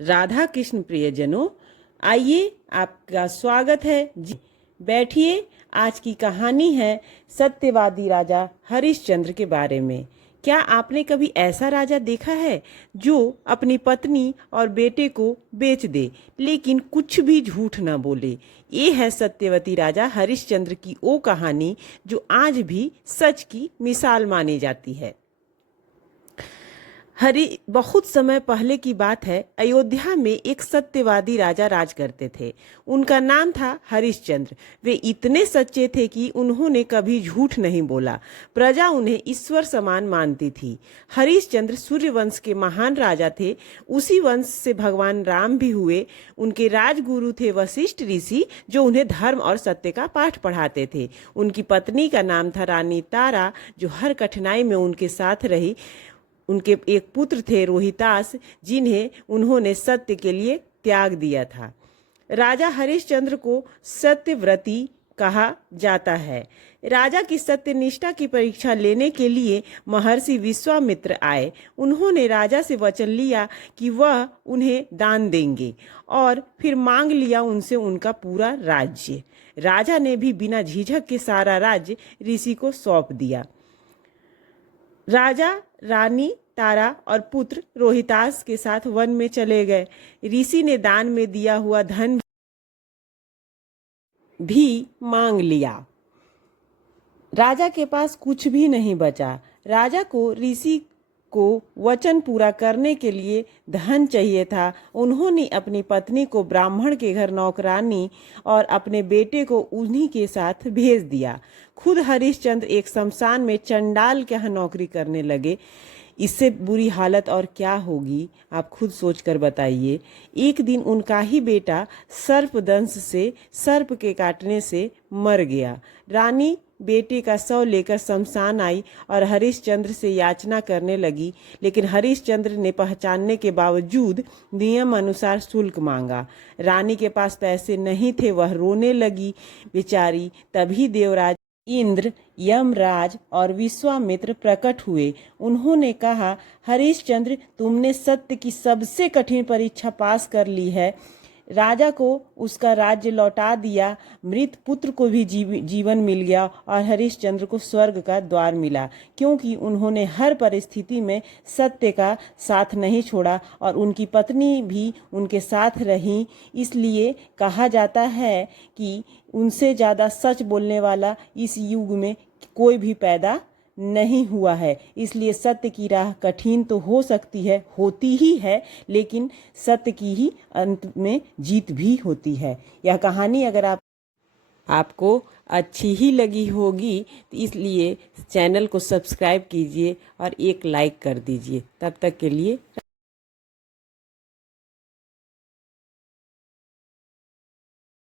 राधा कृष्ण प्रियजनों, आइए आपका स्वागत है जी। बैठिए। आज की कहानी है सत्यवादी राजा हरिश्चंद्र के बारे में। क्या आपने कभी ऐसा राजा देखा है जो अपनी पत्नी और बेटे को बेच दे लेकिन कुछ भी झूठ न बोले? ये है सत्यवती राजा हरिश्चंद्र की वो कहानी जो आज भी सच की मिसाल मानी जाती है। बहुत समय पहले की बात है। अयोध्या में एक सत्यवादी राजा राज करते थे। उनका नाम था हरिश्चंद्र। वे इतने सच्चे थे कि उन्होंने कभी झूठ नहीं बोला। प्रजा उन्हें ईश्वर समान मानती थी। हरिश्चंद्र सूर्यवंश के महान राजा थे। उसी वंश से भगवान राम भी हुए। उनके राजगुरु थे वशिष्ठ ऋषि, जो उन्हें धर्म और सत्य का पाठ पढ़ाते थे। उनकी पत्नी का नाम था रानी तारा, जो हर कठिनाई में उनके साथ रही। उनके एक पुत्र थे रोहितास, जिन्हें उन्होंने सत्य के लिए त्याग दिया था। राजा हरिश्चंद्र को सत्यव्रती कहा जाता है। राजा की सत्यनिष्ठा की परीक्षा लेने के लिए महर्षि विश्वामित्र आए। उन्होंने राजा से वचन लिया कि वह उन्हें दान देंगे और फिर मांग लिया उनसे उनका पूरा राज्य। राजा ने भी बिना झिझक के सारा राज्य ऋषि को सौंप दिया। राजा रानी तारा और पुत्र रोहितास के साथ वन में चले गए। ऋषि ने दान में दिया हुआ धन भी मांग लिया। राजा के पास कुछ भी नहीं बचा। राजा को ऋषि को वचन पूरा करने के लिए धन चाहिए था। उन्होंने अपनी पत्नी को ब्राह्मण के घर नौकरानी और अपने बेटे को उन्हीं के साथ भेज दिया। खुद हरिश्चंद्र एक शमशान में चंडाल के यहाँ नौकरी करने लगे। इससे बुरी हालत और क्या होगी, आप खुद सोचकर बताइए। एक दिन उनका ही बेटा सर्पदंश से, सर्प के काटने से मर गया। रानी बेटे का शव लेकर शमशान आई और हरिश्चंद्र से याचना करने लगी, लेकिन हरिश्चंद्र ने पहचानने के बावजूद नियम अनुसार शुल्क मांगा। रानी के पास पैसे नहीं थे, वह रोने लगी बेचारी। तभी देवराज इंद्र, यमराज और विश्वामित्र प्रकट हुए। उन्होंने कहा, हरिश्चंद्र, तुमने सत्य की सबसे कठिन परीक्षा पास कर ली है। राजा को उसका राज्य लौटा दिया, मृत पुत्र को भी जीवन मिल गया और हरिश्चंद्र को स्वर्ग का द्वार मिला, क्योंकि उन्होंने हर परिस्थिति में सत्य का साथ नहीं छोड़ा और उनकी पत्नी भी उनके साथ रही। इसलिए कहा जाता है कि उनसे ज़्यादा सच बोलने वाला इस युग में कोई भी पैदा नहीं हुआ है। इसलिए सत्य की राह कठिन तो हो सकती है, होती ही है, लेकिन सत्य की ही अंत में जीत भी होती है। यह कहानी अगर आपको अच्छी ही लगी होगी तो इसलिए चैनल को सब्सक्राइब कीजिए और एक लाइक कर दीजिए। तब तक के लिए